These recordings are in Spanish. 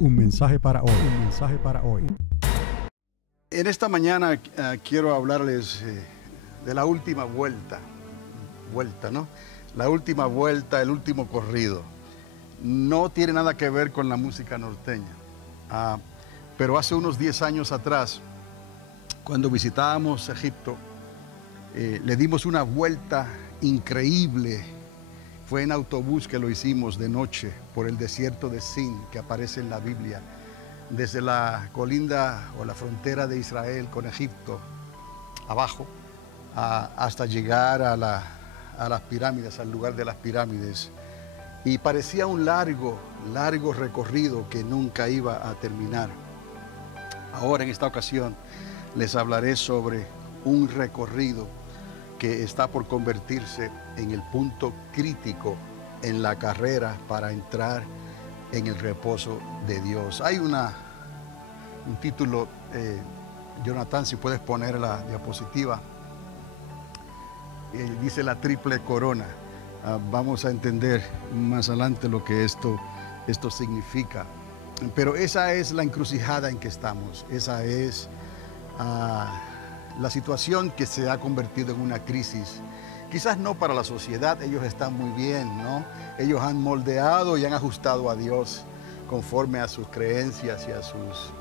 Un mensaje para hoy. Un mensaje para hoy. En esta mañana quiero hablarles de la última vuelta, ¿no? La última vuelta, el último corrido. No tiene nada que ver con la música norteña, pero hace unos 10 años atrás, cuando visitábamos Egipto, le dimos una vuelta increíble. Fue en autobús que lo hicimos de noche por el desierto de Sin, que aparece en la Biblia, desde la colinda o la frontera de Israel con Egipto, abajo, hasta llegar a las pirámides, al lugar de las pirámides. Y parecía un largo recorrido que nunca iba a terminar. Ahora, en esta ocasión, les hablaré sobre un recorrido que está por convertirse en el punto crítico en la carrera para entrar en el reposo de Dios. Hay un título, Jonathan, si puedes poner la diapositiva, dice la triple corona. Vamos a entender más adelante lo que esto significa. Pero esa es la encrucijada en que estamos, esa es la situación que se ha convertido en una crisis. Quizás no para la sociedad, ellos están muy bien, ¿no? Ellos han moldeado y han ajustado a Dios conforme a sus creencias y a sus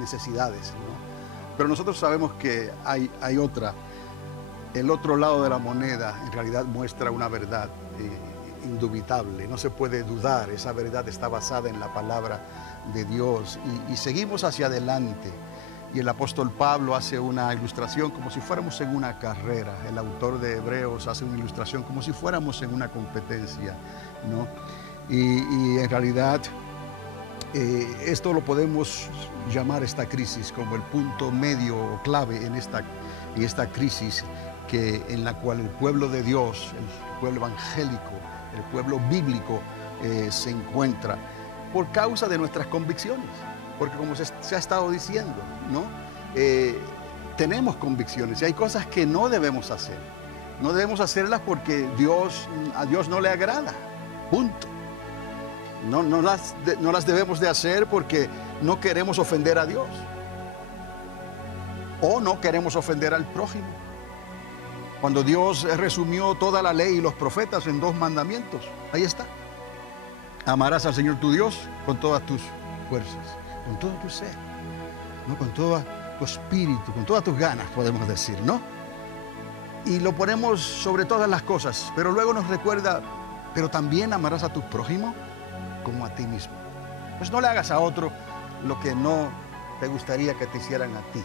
necesidades, ¿no? Pero nosotros sabemos que hay otra. El otro lado de la moneda en realidad muestra una verdad indubitable, no se puede dudar. Esa verdad está basada en la palabra de Dios y seguimos hacia adelante. Y el apóstol Pablo hace una ilustración como si fuéramos en una carrera. El autor de Hebreos hace una ilustración como si fuéramos en una competencia, ¿no? Y en realidad esto lo podemos llamar, esta crisis, como el punto medio o clave en esta crisis en la cual el pueblo de Dios, el pueblo evangélico, el pueblo bíblico se encuentra por causa de nuestras convicciones. Porque como se ha estado diciendo, ¿no? Tenemos convicciones y hay cosas que no debemos hacer. No debemos hacerlas porque a Dios no le agrada. Punto. No las debemos de hacer porque no queremos ofender a Dios. O no queremos ofender al prójimo. Cuando Dios resumió toda la ley y los profetas en 2 mandamientos, ahí está. Amarás al Señor tu Dios con todas tus fuerzas, con todo tu ser, ¿no? Con todo tu espíritu, con todas tus ganas, podemos decir, ¿no? Y lo ponemos sobre todas las cosas, pero luego nos recuerda, pero también amarás a tu prójimo como a ti mismo. Pues no le hagas a otro lo que no te gustaría que te hicieran a ti.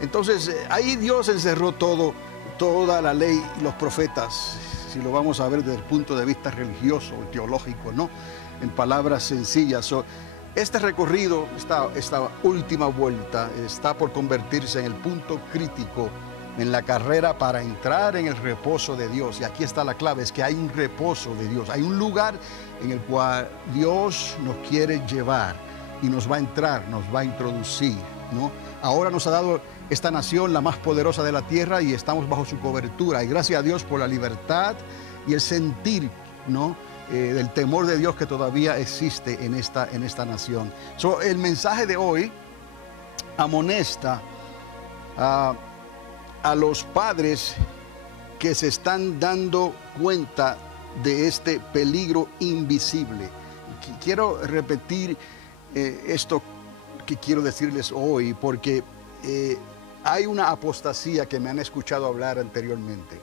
Entonces, ahí Dios encerró toda la ley y los profetas, si lo vamos a ver desde el punto de vista religioso o teológico, ¿no? En palabras sencillas. Este recorrido, esta última vuelta, está por convertirse en el punto crítico en la carrera para entrar en el reposo de Dios. Y aquí está la clave, es que hay un reposo de Dios. Hay un lugar en el cual Dios nos quiere llevar y nos va a entrar, nos va a introducir, ¿no? Ahora nos ha dado esta nación, la más poderosa de la tierra, y estamos bajo su cobertura. Y gracias a Dios por la libertad y el sentir, ¿no? Del temor de Dios que todavía existe en esta nación. El mensaje de hoy amonesta a los padres que se están dando cuenta de este peligro invisible. Quiero repetir esto que quiero decirles hoy, porque hay una apostasía que me han escuchado hablar anteriormente.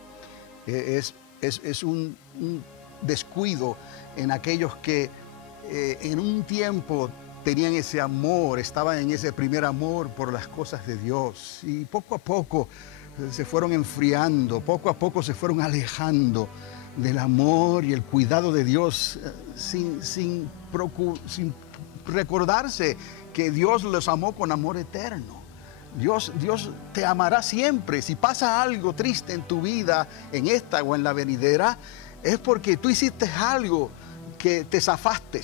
Es un descuido en aquellos que en un tiempo tenían ese amor, estaban en ese primer amor por las cosas de Dios, y poco a poco se fueron enfriando, poco a poco se fueron alejando del amor y el cuidado de Dios, sin recordarse que Dios los amó con amor eterno. Dios te amará siempre. Si pasa algo triste en tu vida, en esta o en la venidera, es porque tú hiciste algo que te zafaste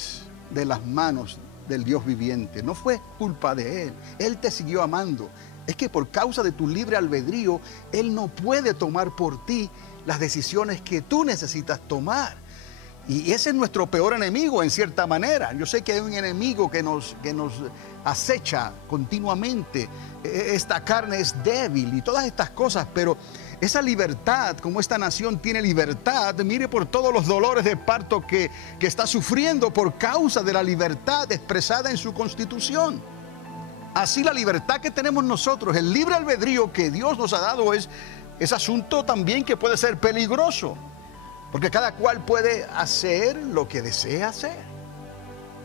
de las manos del Dios viviente. No fue culpa de Él. Él te siguió amando. Es que por causa de tu libre albedrío, Él no puede tomar por ti las decisiones que tú necesitas tomar. Y ese es nuestro peor enemigo en cierta manera. Yo sé que hay un enemigo que nos acecha continuamente. Esta carne es débil y todas estas cosas, pero esa libertad, como esta nación tiene libertad, mire por todos los dolores de parto que está sufriendo por causa de la libertad expresada en su constitución. Así la libertad que tenemos nosotros, el libre albedrío que Dios nos ha dado es asunto también que puede ser peligroso. Porque cada cual puede hacer lo que desea hacer.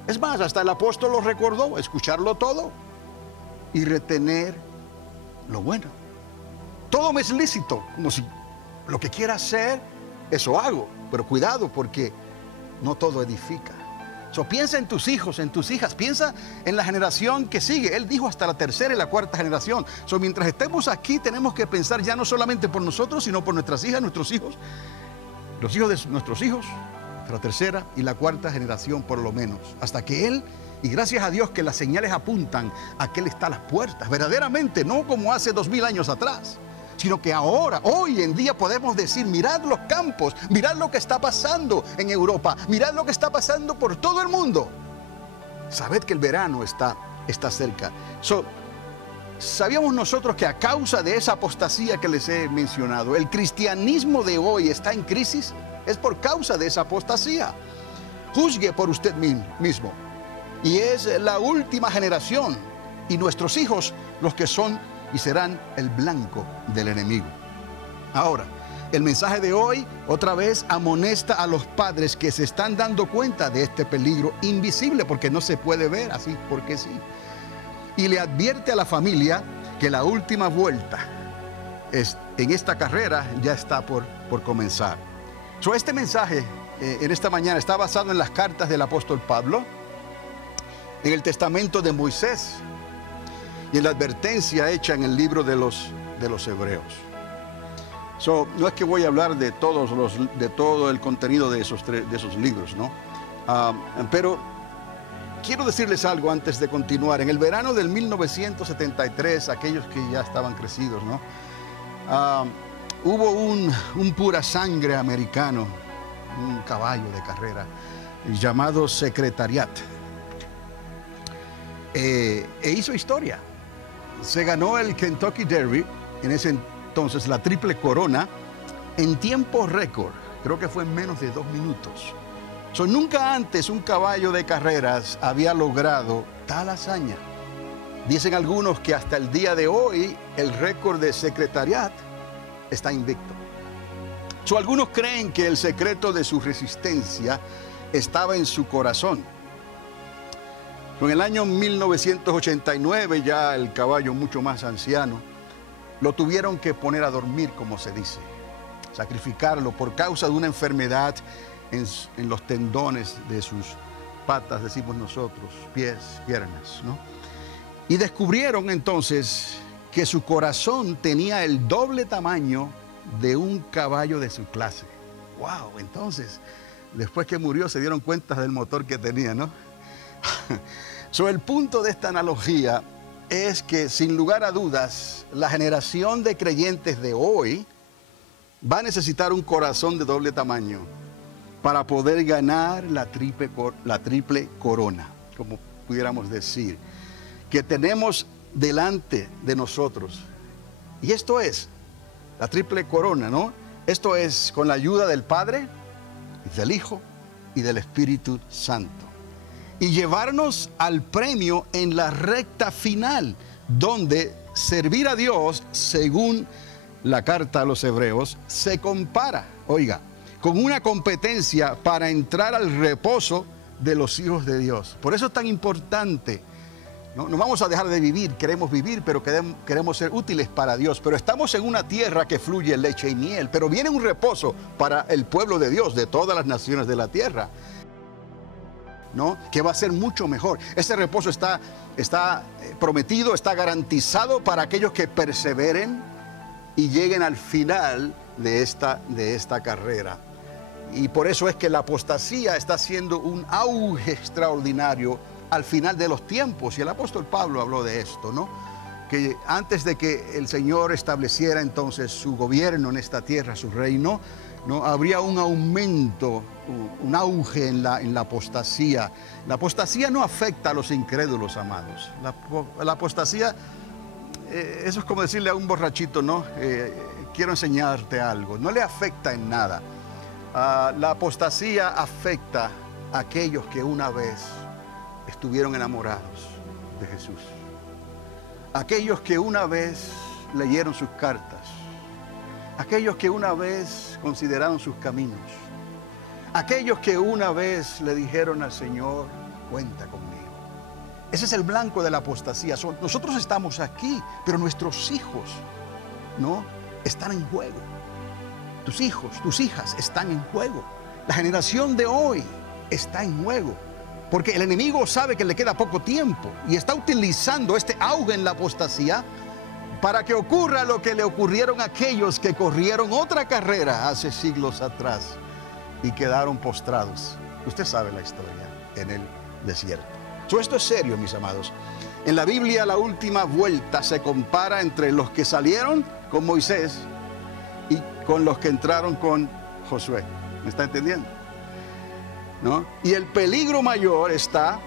Es más, hasta el apóstol lo recordó, escucharlo todo y retener lo bueno. Todo me es lícito, como si lo que quiera hacer, eso hago. Pero cuidado, porque no todo edifica. Piensa en tus hijos, en tus hijas, piensa en la generación que sigue. Él dijo hasta la tercera y la cuarta generación. Mientras estemos aquí tenemos que pensar ya no solamente por nosotros, sino por nuestras hijas, nuestros hijos, los hijos de nuestros hijos, la tercera y la cuarta generación por lo menos. Hasta que Él, y gracias a Dios que las señales apuntan a que Él está a las puertas, verdaderamente, no como hace 2000 años atrás, sino que ahora, hoy en día podemos decir, mirad los campos, mirad lo que está pasando en Europa, mirad lo que está pasando por todo el mundo. Sabed que el verano está cerca. Sabíamos nosotros que a causa de esa apostasía que les he mencionado, el cristianismo de hoy está en crisis, es por causa de esa apostasía. Juzgue por usted mismo. Y es la última generación y nuestros hijos los que son y serán el blanco del enemigo. Ahora, el mensaje de hoy otra vez amonesta a los padres que se están dando cuenta de este peligro invisible porque no se puede ver así porque sí. Y le advierte a la familia que la última vuelta en esta carrera ya está por comenzar. Este mensaje en esta mañana está basado en las cartas del apóstol Pablo, en el testamento de Moisés y en la advertencia hecha en el libro de los Hebreos. No es que voy a hablar de todo el contenido de esos libros, ¿no? Pero quiero decirles algo antes de continuar. En el verano del 1973, aquellos que ya estaban crecidos, ¿no? Hubo un pura sangre americano, un caballo de carrera, llamado Secretariat. Hizo historia. Se ganó el Kentucky Derby, en ese entonces la Triple Corona, en tiempo récord. Creo que fue en menos de 2 minutos. Nunca antes un caballo de carreras había logrado tal hazaña. Dicen algunos que hasta el día de hoy el récord de Secretariat está invicto. Algunos creen que el secreto de su resistencia estaba en su corazón. En el año 1989, ya el caballo mucho más anciano, lo tuvieron que poner a dormir, como se dice, sacrificarlo por causa de una enfermedad en los tendones de sus patas, decimos nosotros, pies, piernas, ¿no? Y descubrieron entonces que su corazón tenía el doble tamaño de un caballo de su clase. ¡Wow! Entonces, después que murió se dieron cuenta del motor que tenía, ¿no? El punto de esta analogía es que, sin lugar a dudas, la generación de creyentes de hoy va a necesitar un corazón de doble tamaño para poder ganar la triple corona, como pudiéramos decir, que tenemos delante de nosotros. Y esto es la triple corona, ¿no? Esto es con la ayuda del Padre, del Hijo y del Espíritu Santo. Y llevarnos al premio en la recta final, donde servir a Dios, según la carta a los Hebreos, se compara, oiga, con una competencia para entrar al reposo de los hijos de Dios. Por eso es tan importante. No vamos a dejar de vivir, queremos vivir, pero queremos ser útiles para Dios. Pero estamos en una tierra que fluye leche y miel, pero viene un reposo para el pueblo de Dios, de todas las naciones de la tierra, ¿no? Que va a ser mucho mejor. Ese reposo está prometido, está garantizado para aquellos que perseveren y lleguen al final de esta carrera. Y por eso es que la apostasía está haciendo un auge extraordinario al final de los tiempos. Y el apóstol Pablo habló de esto, ¿no? Que antes de que el Señor estableciera entonces su gobierno en esta tierra, su reino, ¿no? Habría un aumento, un auge en la apostasía. La apostasía no afecta a los incrédulos, amados. La apostasía, eso es como decirle a un borrachito, ¿no? Quiero enseñarte algo. No le afecta en nada. La apostasía afecta a aquellos que una vez estuvieron enamorados de Jesús. Aquellos que una vez leyeron sus cartas. Aquellos que una vez consideraron sus caminos. Aquellos que una vez le dijeron al Señor, cuenta conmigo. Ese es el blanco de la apostasía. Nosotros estamos aquí, pero nuestros hijos, ¿no?, están en juego. Tus hijos, tus hijas están en juego. La generación de hoy está en juego. Porque el enemigo sabe que le queda poco tiempo y está utilizando este auge en la apostasía para que ocurra lo que le ocurrieron a aquellos que corrieron otra carrera hace siglos atrás y quedaron postrados. Usted sabe la historia, en el desierto. Esto es serio, mis amados. En la Biblia, la última vuelta se compara entre los que salieron con Moisés y con los que entraron con Josué. ¿Me está entendiendo? ¿No? Y el peligro mayor está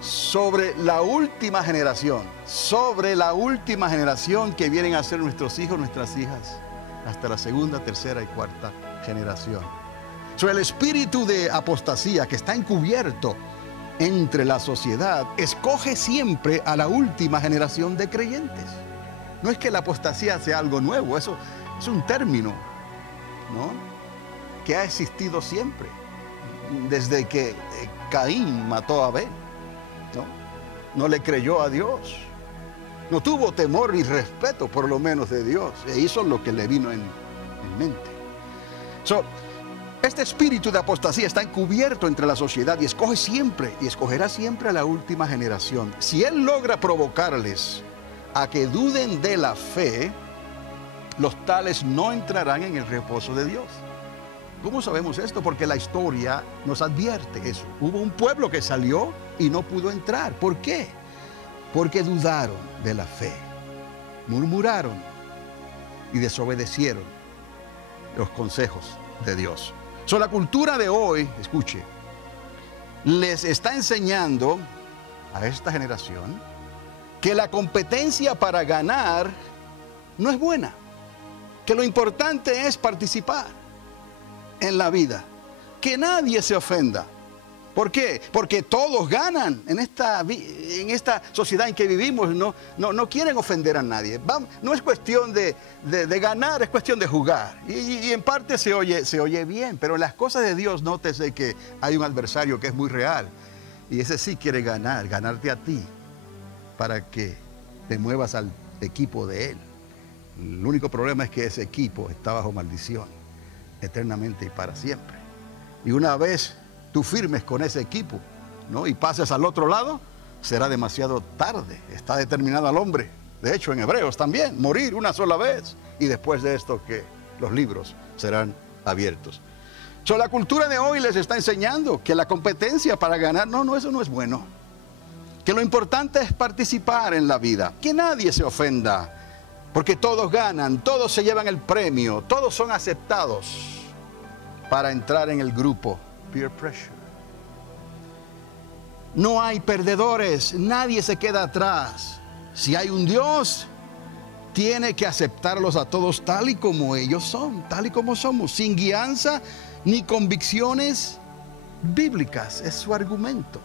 sobre la última generación, que vienen a ser nuestros hijos, nuestras hijas, hasta la segunda, tercera y cuarta generación. El espíritu de apostasía que está encubierto entre la sociedad escoge siempre a la última generación de creyentes. No es que la apostasía sea algo nuevo, eso es un término, ¿no?, que ha existido siempre, desde que Caín mató a Abel, ¿no? No le creyó a Dios, no tuvo temor ni respeto, por lo menos, de Dios, e hizo lo que le vino en mente. Este espíritu de apostasía está encubierto entre la sociedad y escoge siempre y escogerá siempre a la última generación. Si él logra provocarles a que duden de la fe, los tales no entrarán en el reposo de Dios. ¿Cómo sabemos esto? Porque la historia nos advierte eso. Hubo un pueblo que salió y no pudo entrar. ¿Por qué? Porque dudaron de la fe, murmuraron y desobedecieron los consejos de Dios. La cultura de hoy, escuche, les está enseñando a esta generación que la competencia para ganar no es buena, que lo importante es participar en la vida, que nadie se ofenda. ¿Por qué? Porque todos ganan en esta sociedad en que vivimos. No quieren ofender a nadie. No es cuestión de ganar, es cuestión de jugar. Y en parte se oye bien, pero en las cosas de Dios, nótese que hay un adversario que es muy real. Y ese sí quiere ganarte a ti, para que te muevas al equipo de él. El único problema es que ese equipo está bajo maldición, eternamente y para siempre. Y una vez tú firmes con ese equipo, ¿no?, y pases al otro lado, será demasiado tarde. Está determinado al hombre, de hecho en Hebreos también, morir una sola vez, y después de esto que los libros serán abiertos. La cultura de hoy les está enseñando que la competencia para ganar, eso no es bueno. Que lo importante es participar en la vida, que nadie se ofenda, porque todos ganan, todos se llevan el premio, todos son aceptados para entrar en el grupo. Peer pressure. No hay perdedores, nadie se queda atrás. Si hay un Dios, tiene que aceptarlos a todos tal y como ellos son, tal y como somos, sin guianza ni convicciones bíblicas. Es su argumento.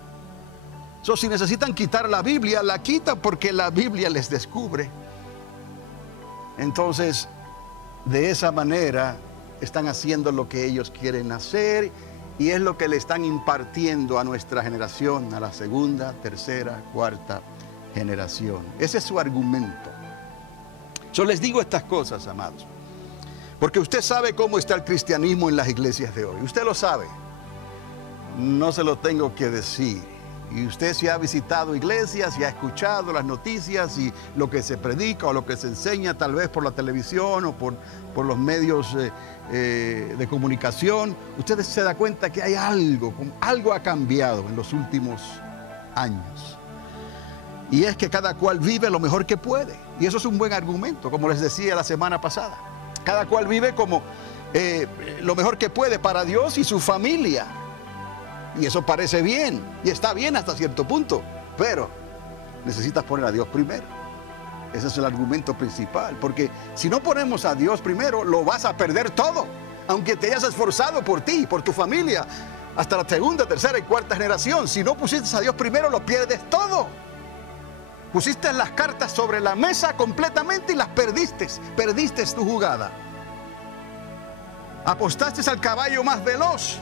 Si necesitan quitar la Biblia, la quitan, porque la Biblia les descubre. Entonces, de esa manera están haciendo lo que ellos quieren hacer, y es lo que le están impartiendo a nuestra generación, a la segunda, tercera, cuarta generación. Ese es su argumento. Yo les digo estas cosas, amados, porque usted sabe cómo está el cristianismo en las iglesias de hoy. Usted lo sabe. No se lo tengo que decir. Y usted, si ha visitado iglesias y ha escuchado las noticias y lo que se predica o lo que se enseña, tal vez por la televisión o por los medios de comunicación, usted se da cuenta que hay algo ha cambiado en los últimos años. Y es que cada cual vive lo mejor que puede. Y eso es un buen argumento, como les decía la semana pasada. Cada cual vive como lo mejor que puede para Dios y su familia. Y eso parece bien, y está bien hasta cierto punto, pero necesitas poner a Dios primero. Ese es el argumento principal, porque si no ponemos a Dios primero, lo vas a perder todo, aunque te hayas esforzado por ti, por tu familia, hasta la segunda, tercera y cuarta generación. Si no pusiste a Dios primero, lo pierdes todo. Pusiste las cartas sobre la mesa completamente y las perdiste. Perdiste tu jugada. Apostaste al caballo más veloz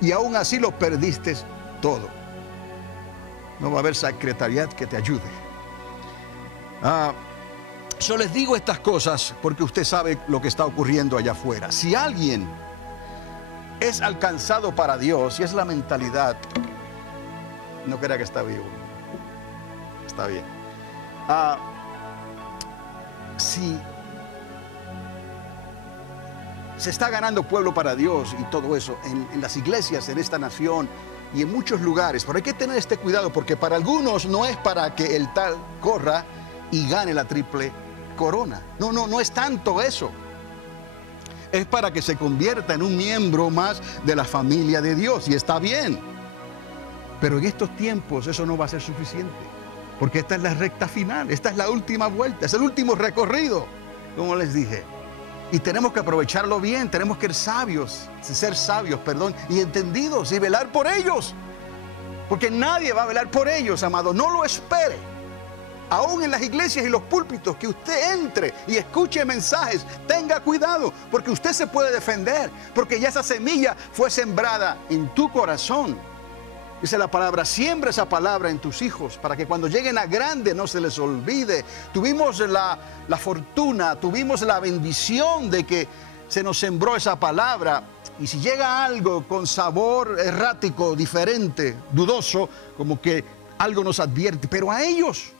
y aún así lo perdiste todo. No va a haber secretariat que te ayude. Yo les digo estas cosas porque usted sabe lo que está ocurriendo allá afuera. Si alguien es alcanzado para Dios, y es la mentalidad, no crea que está vivo. Está bien. Si se está ganando pueblo para Dios y todo eso en las iglesias, en esta nación y en muchos lugares, pero hay que tener este cuidado, porque para algunos no es para que el tal corra y gane la triple corona. No es tanto eso. Es para que se convierta en un miembro más de la familia de Dios, y está bien. Pero en estos tiempos eso no va a ser suficiente, porque esta es la recta final, esta es la última vuelta, es el último recorrido, como les dije. Y tenemos que aprovecharlo bien, tenemos que ser sabios, y entendidos, y velar por ellos. Porque nadie va a velar por ellos, amado. No lo espere. Aún en las iglesias y los púlpitos, que usted entre y escuche mensajes, tenga cuidado, porque usted se puede defender, porque ya esa semilla fue sembrada en tu corazón. Dice la palabra, siembra esa palabra en tus hijos, para que cuando lleguen a grande no se les olvide. Tuvimos la fortuna, tuvimos la bendición de que se nos sembró esa palabra, y si llega algo con sabor errático, diferente, dudoso, como que algo nos advierte, pero a ellos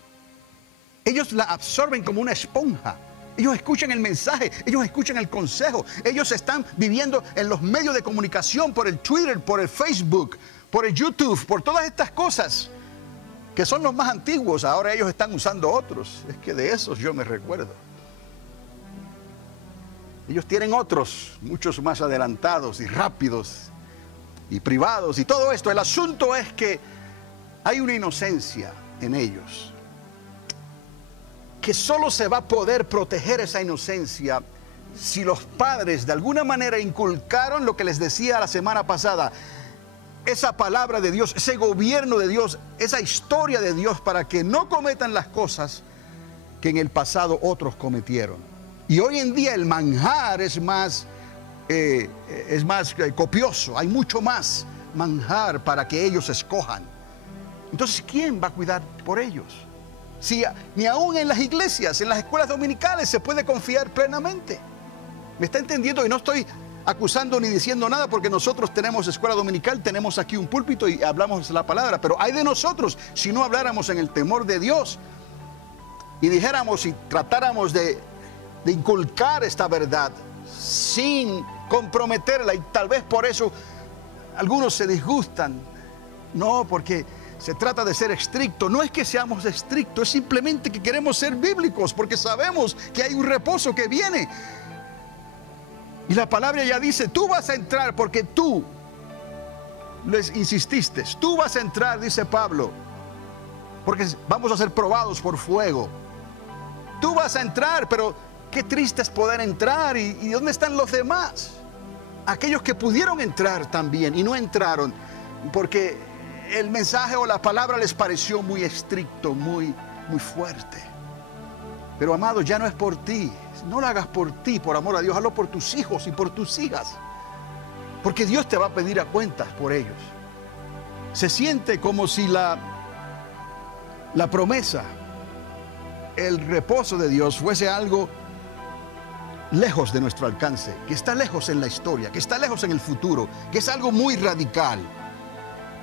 la absorben como una esponja. Ellos escuchan el mensaje, ellos escuchan el consejo, ellos están viviendo en los medios de comunicación, por el Twitter, por el Facebook, por el YouTube, por todas estas cosas que son los más antiguos. Ahora ellos están usando otros. Es que de esos yo me recuerdo. Ellos tienen otros, muchos más adelantados y rápidos y privados y todo esto. El asunto es que hay una inocencia en ellos, que solo se va a poder proteger esa inocencia si los padres de alguna manera inculcaron lo que les decía la semana pasada, esa palabra de Dios, ese gobierno de Dios, esa historia de Dios, para que no cometan las cosas que en el pasado otros cometieron. Y hoy en día el manjar es más copioso, hay mucho más manjar para que ellos escojan. Entonces, ¿quién va a cuidar por ellos? Si ni aún en las iglesias, en las escuelas dominicales se puede confiar plenamente. ¿Me está entendiendo? Y no estoy acusando ni diciendo nada, porque nosotros tenemos escuela dominical, tenemos aquí un púlpito y hablamos la palabra, pero hay de nosotros si no habláramos en el temor de Dios y dijéramos y tratáramos de inculcar esta verdad sin comprometerla, y tal vez por eso algunos se disgustan. No, porque se trata de ser estricto. No es que seamos estrictos, es simplemente que queremos ser bíblicos, porque sabemos que hay un reposo que viene. Y la palabra ya dice, tú vas a entrar porque tú les insististe. Tú vas a entrar, dice Pablo, porque vamos a ser probados por fuego. Tú vas a entrar, pero qué triste es poder entrar. ¿Y dónde están los demás? Aquellos que pudieron entrar también y no entraron, porque el mensaje o la palabra les pareció muy estricto, muy fuerte. Pero amado, ya no es por ti. No lo hagas por ti, por amor a Dios. Hazlo por tus hijos y por tus hijas, porque Dios te va a pedir a cuentas por ellos. Se siente como si la promesa, el reposo de Dios fuese algo lejos de nuestro alcance, que está lejos en la historia, que está lejos en el futuro, que es algo muy radical.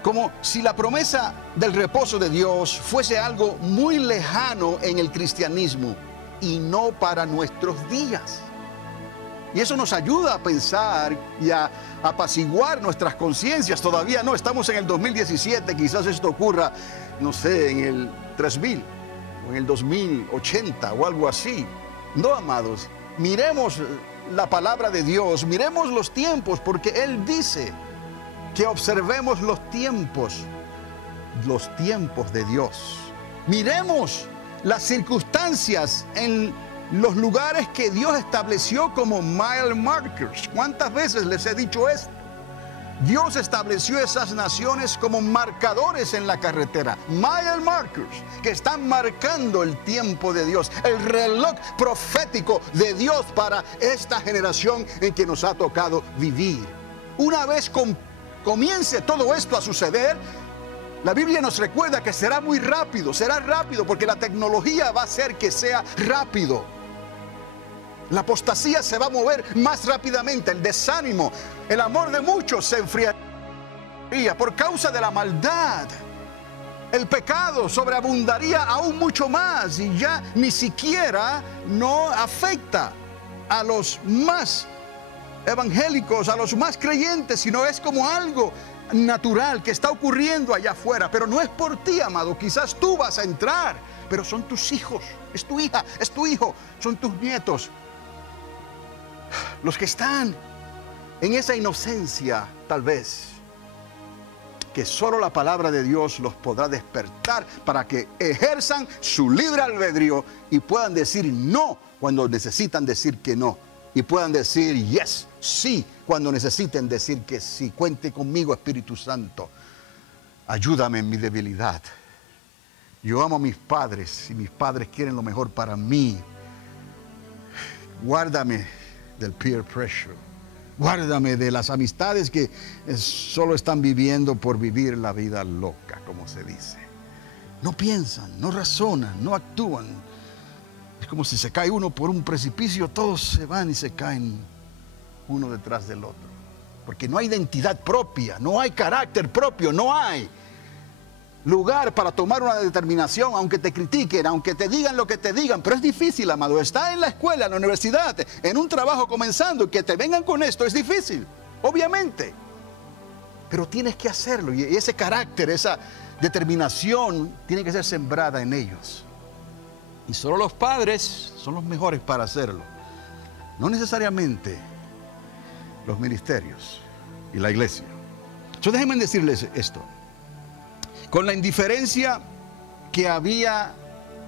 Como si la promesa del reposo de Dios fuese algo muy lejano en el cristianismo y no para nuestros días. Y eso nos ayuda a pensar y a apaciguar nuestras conciencias. Todavía no estamos en el 2017, quizás esto ocurra, no sé, en el 3000 o en el 2080 o algo así. No, amados, miremos la palabra de Dios, miremos los tiempos, porque Él dice que observemos los tiempos de Dios. Miremos las circunstancias en los lugares que Dios estableció como mile markers. ¿Cuántas veces les he dicho esto? Dios estableció esas naciones como marcadores en la carretera, mile markers, que están marcando el tiempo de Dios, el reloj profético de Dios para esta generación en que nos ha tocado vivir. Una vez comience todo esto a suceder, la Biblia nos recuerda que será muy rápido, será rápido porque la tecnología va a hacer que sea rápido. La apostasía se va a mover más rápidamente, el desánimo, el amor de muchos se enfriaría por causa de la maldad. El pecado sobreabundaría aún mucho más y ya ni siquiera no afecta a los más evangélicos, a los más creyentes, sino es como algo natural que está ocurriendo allá afuera. Pero no es por ti, amado, quizás tú vas a entrar, pero son tus hijos, es tu hija, es tu hijo, son tus nietos. Los que están en esa inocencia, tal vez, que solo la palabra de Dios los podrá despertar para que ejerzan su libre albedrío y puedan decir no cuando necesitan decir que no. Y puedan decir yes, sí, cuando necesiten decir que sí. Cuente conmigo, Espíritu Santo. Ayúdame en mi debilidad. Yo amo a mis padres y mis padres quieren lo mejor para mí. Guárdame del peer pressure. Guárdame de las amistades que solo están viviendo por vivir la vida loca, como se dice. No piensan, no razonan, no actúan. Es como si se cae uno por un precipicio, todos se van y se caen uno detrás del otro. Porque no hay identidad propia, no hay carácter propio, no hay lugar para tomar una determinación, aunque te critiquen, aunque te digan lo que te digan. Pero es difícil, amado. Está en la escuela, en la universidad, en un trabajo comenzando, y que te vengan con esto es difícil, obviamente. Pero tienes que hacerlo, y ese carácter, esa determinación tiene que ser sembrada en ellos. Y solo los padres son los mejores para hacerlo. No necesariamente los ministerios y la iglesia. Entonces déjenme decirles esto. Con la indiferencia que había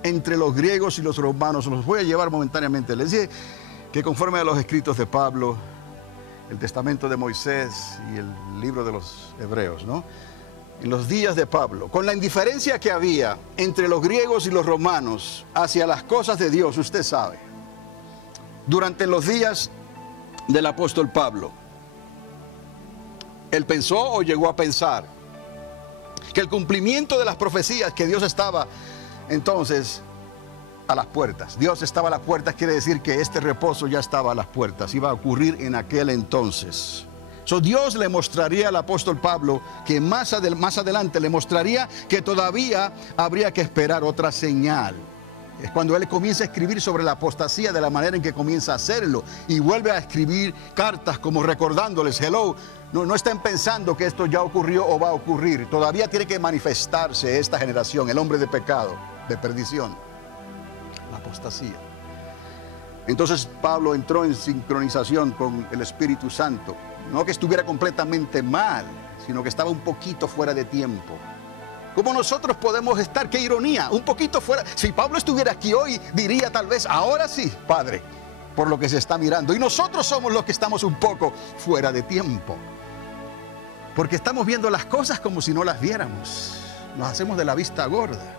entre los griegos y los romanos, los voy a llevar momentáneamente. Les dije que conforme a los escritos de Pablo, el testamento de Moisés y el libro de los hebreos, ¿no? En los días de Pablo, con la indiferencia que había entre los griegos y los romanos hacia las cosas de Dios, usted sabe, durante los días del apóstol Pablo, él pensó o llegó a pensar que el cumplimiento de las profecías, que Dios estaba entonces a las puertas. Dios estaba a las puertas, quiere decir que este reposo ya estaba a las puertas, iba a ocurrir en aquel entonces. Dios le mostraría al apóstol Pablo que más adelante le mostraría que todavía habría que esperar otra señal. Es cuando él comienza a escribir sobre la apostasía de la manera en que comienza a hacerlo y vuelve a escribir cartas como recordándoles, hello, no estén pensando que esto ya ocurrió o va a ocurrir. Todavía tiene que manifestarse esta generación, el hombre de pecado, de perdición, la apostasía. Entonces Pablo entró en sincronización con el Espíritu Santo. No que estuviera completamente mal, sino que estaba un poquito fuera de tiempo. Como nosotros podemos estar, qué ironía, un poquito fuera. Si Pablo estuviera aquí hoy, diría tal vez, ahora sí, Padre, por lo que se está mirando. Y nosotros somos los que estamos un poco fuera de tiempo. Porque estamos viendo las cosas como si no las viéramos. Nos hacemos de la vista gorda.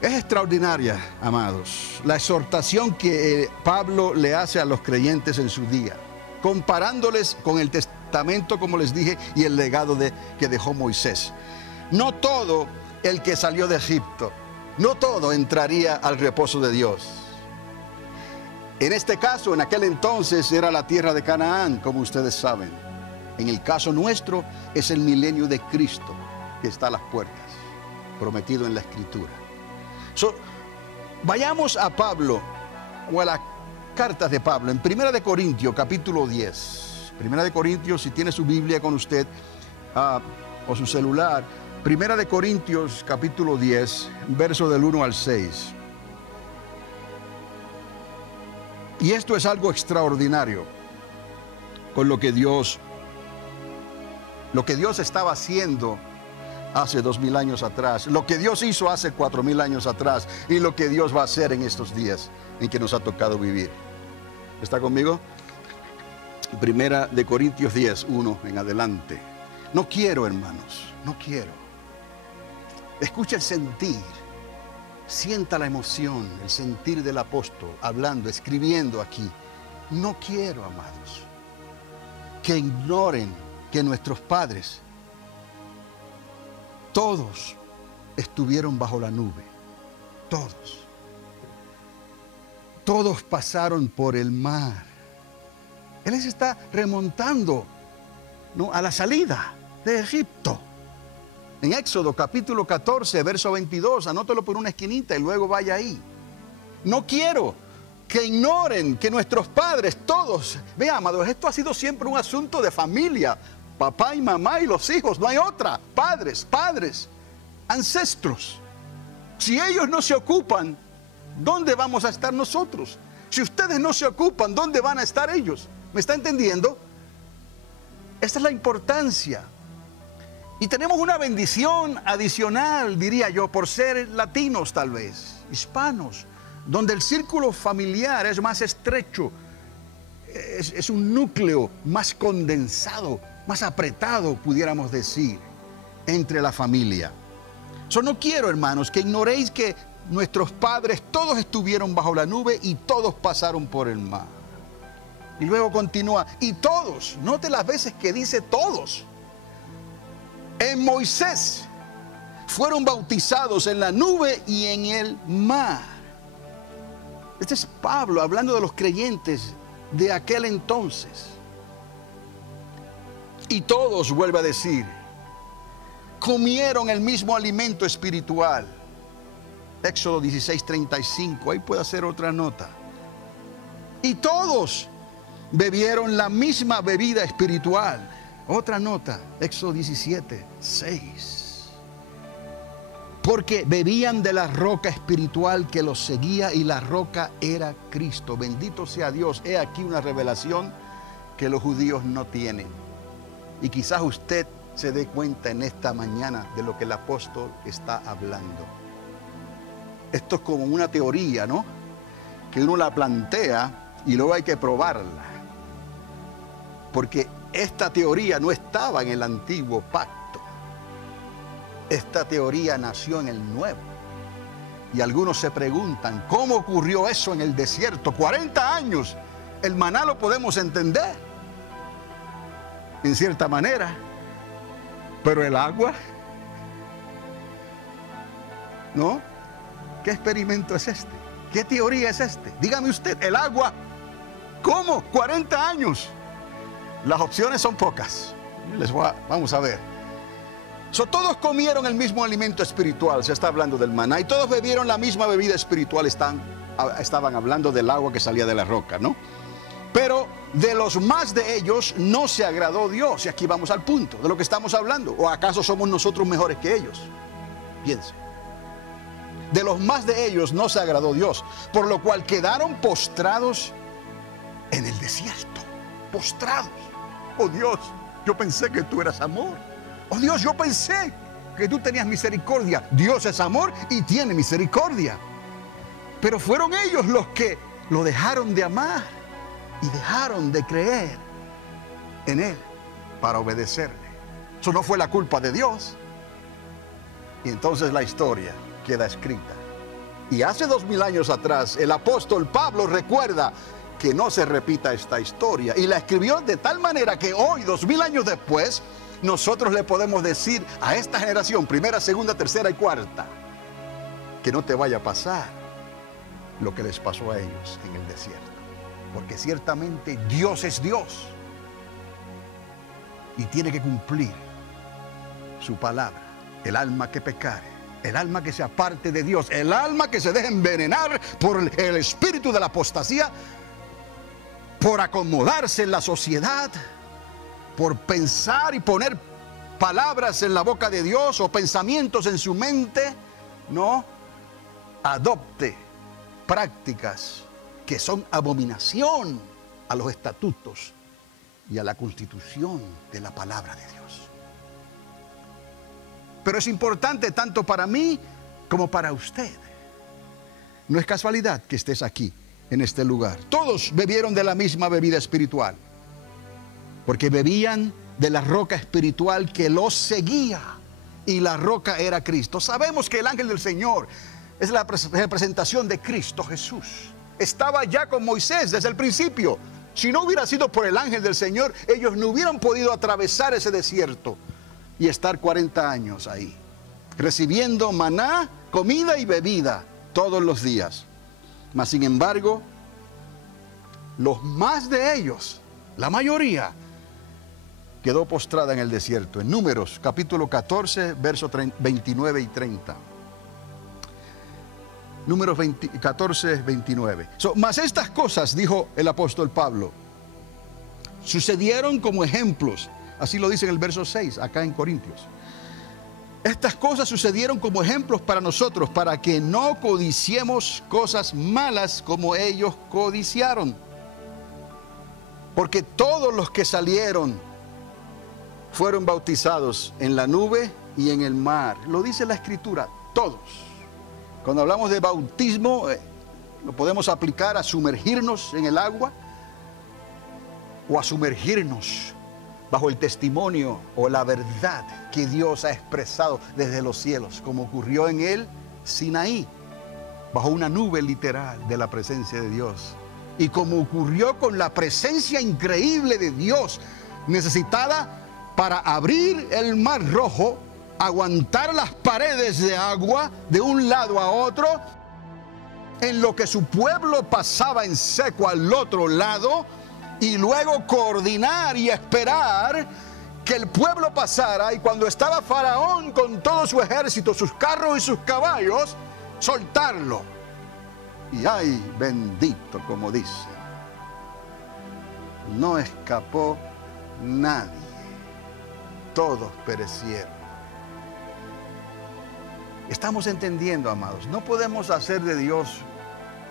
Es extraordinaria, amados, la exhortación que Pablo le hace a los creyentes en su día, comparándoles con el testamento, como les dije, y el legado que dejó Moisés. No todo el que salió de Egipto, no todo entraría al reposo de Dios. En este caso, en aquel entonces, era la tierra de Canaán, como ustedes saben. En el caso nuestro, es el milenio de Cristo que está a las puertas, prometido en la Escritura. Vayamos a Pablo, o a las cartas de Pablo, en 1 de Corintios, capítulo 10. 1 de Corintios, si tiene su Biblia con usted, o su celular. 1 de Corintios, capítulo 10, verso del 1 al 6. Y esto es algo extraordinario con lo que Dios estaba haciendo hace 2000 años atrás, lo que Dios hizo hace 4000 años atrás y lo que Dios va a hacer en estos días en que nos ha tocado vivir. ¿Está conmigo? Primera de Corintios 10, 1 en adelante. No quiero, hermanos, no quiero. Escucha el sentir, sienta la emoción, el sentir del apóstol, hablando, escribiendo aquí. No quiero, amados, que ignoren que nuestros padres, todos estuvieron bajo la nube, todos. Todos pasaron por el mar. Él se está remontando, ¿no?, a la salida de Egipto. En Éxodo capítulo 14, verso 22, anótalo por una esquinita y luego vaya ahí. No quiero que ignoren que nuestros padres, todos, vean, amados, esto ha sido siempre un asunto de familia. Papá y mamá y los hijos, no hay otra. Padres, ancestros. Si ellos no se ocupan, ¿dónde vamos a estar nosotros? Si ustedes no se ocupan, ¿dónde van a estar ellos? ¿Me está entendiendo? Esta es la importancia. Y tenemos una bendición adicional, diría yo, por ser latinos tal vez, hispanos, donde el círculo familiar es más estrecho, es un núcleo más condensado, más apretado, pudiéramos decir, entre la familia. No quiero, hermanos, que ignoréis que nuestros padres todos estuvieron bajo la nube y todos pasaron por el mar. Y luego continúa, y todos, note las veces que dice todos, en Moisés fueron bautizados en la nube y en el mar. Este es Pablo hablando de los creyentes de aquel entonces. Y todos, vuelve a decir, comieron el mismo alimento espiritual. Éxodo 16:35, ahí puede hacer otra nota. Y todos bebieron la misma bebida espiritual. Otra nota, Éxodo 17:6. Porque bebían de la roca espiritual que los seguía y la roca era Cristo. Bendito sea Dios. He aquí una revelación que los judíos no tienen. Y quizás usted se dé cuenta en esta mañana de lo que el apóstol está hablando. Esto es como una teoría, ¿no?, que uno la plantea y luego hay que probarla. Porque esta teoría no estaba en el antiguo pacto. Esta teoría nació en el nuevo. Y algunos se preguntan, ¿cómo ocurrió eso en el desierto? 40 años. El maná lo podemos entender, en cierta manera. Pero el agua, ¿no? ¿Qué experimento es este? ¿Qué teoría es este? Dígame usted, el agua, ¿cómo? 40 años. Las opciones son pocas. Vamos a ver. Todos comieron el mismo alimento espiritual, se está hablando del maná, y todos bebieron la misma bebida espiritual, estaban hablando del agua que salía de la roca, ¿no? Pero de los más de ellos no se agradó Dios. Y aquí vamos al punto de lo que estamos hablando. ¿O acaso somos nosotros mejores que ellos? Piense. De los más de ellos no se agradó Dios, por lo cual quedaron postrados en el desierto. Postrados. Oh Dios, yo pensé que tú eras amor. Oh Dios, yo pensé que tú tenías misericordia. Dios es amor y tiene misericordia. Pero fueron ellos los que lo dejaron de amar y dejaron de creer en Él para obedecerle. Eso no fue la culpa de Dios. Y entonces la historia queda escrita. Y hace 2000 años atrás, el apóstol Pablo recuerda que no se repita esta historia. Y la escribió de tal manera que hoy, 2000 años después, nosotros le podemos decir a esta generación, primera, segunda, tercera y cuarta, que no te vaya a pasar lo que les pasó a ellos en el desierto. Porque ciertamente Dios es Dios y tiene que cumplir su palabra. El alma que pecare, el alma que se aparte de Dios, el alma que se deje envenenar por el espíritu de la apostasía, por acomodarse en la sociedad, por pensar y poner palabras en la boca de Dios o pensamientos en su mente, no adopte prácticas que son abominación a los estatutos y a la constitución de la palabra de Dios. Pero es importante tanto para mí como para usted. No es casualidad que estés aquí, en este lugar. Todos bebieron de la misma bebida espiritual, porque bebían de la roca espiritual que los seguía, y la roca era Cristo. Sabemos que el ángel del Señor es la representación de Cristo Jesús. Estaba ya con Moisés desde el principio. Si no hubiera sido por el ángel del Señor, ellos no hubieran podido atravesar ese desierto y estar 40 años ahí, recibiendo maná, comida y bebida todos los días. Mas sin embargo, los más de ellos, la mayoría, quedó postrada en el desierto. En Números, capítulo 14, versos 29 y 30. Números 14, 29. Mas estas cosas, dijo el apóstol Pablo, sucedieron como ejemplos. Así lo dice en el verso 6, acá en Corintios. Estas cosas sucedieron como ejemplos para nosotros, para que no codiciemos cosas malas como ellos codiciaron. Porque todos los que salieron fueron bautizados en la nube y en el mar. Lo dice la Escritura, todos. Cuando hablamos de bautismo, lo podemos aplicar a sumergirnos en el agua o a sumergirnos bajo el testimonio o la verdad que Dios ha expresado desde los cielos, como ocurrió en el Sinaí, bajo una nube literal de la presencia de Dios. Y como ocurrió con la presencia increíble de Dios, necesitada para abrir el mar rojo, aguantar las paredes de agua de un lado a otro, en lo que su pueblo pasaba en seco al otro lado, y luego coordinar y esperar que el pueblo pasara, y cuando estaba Faraón con todo su ejército, sus carros y sus caballos, soltarlo. Y ay, bendito, como dice, no escapó nadie, todos perecieron. Estamos entendiendo, amados, no podemos hacer de Dios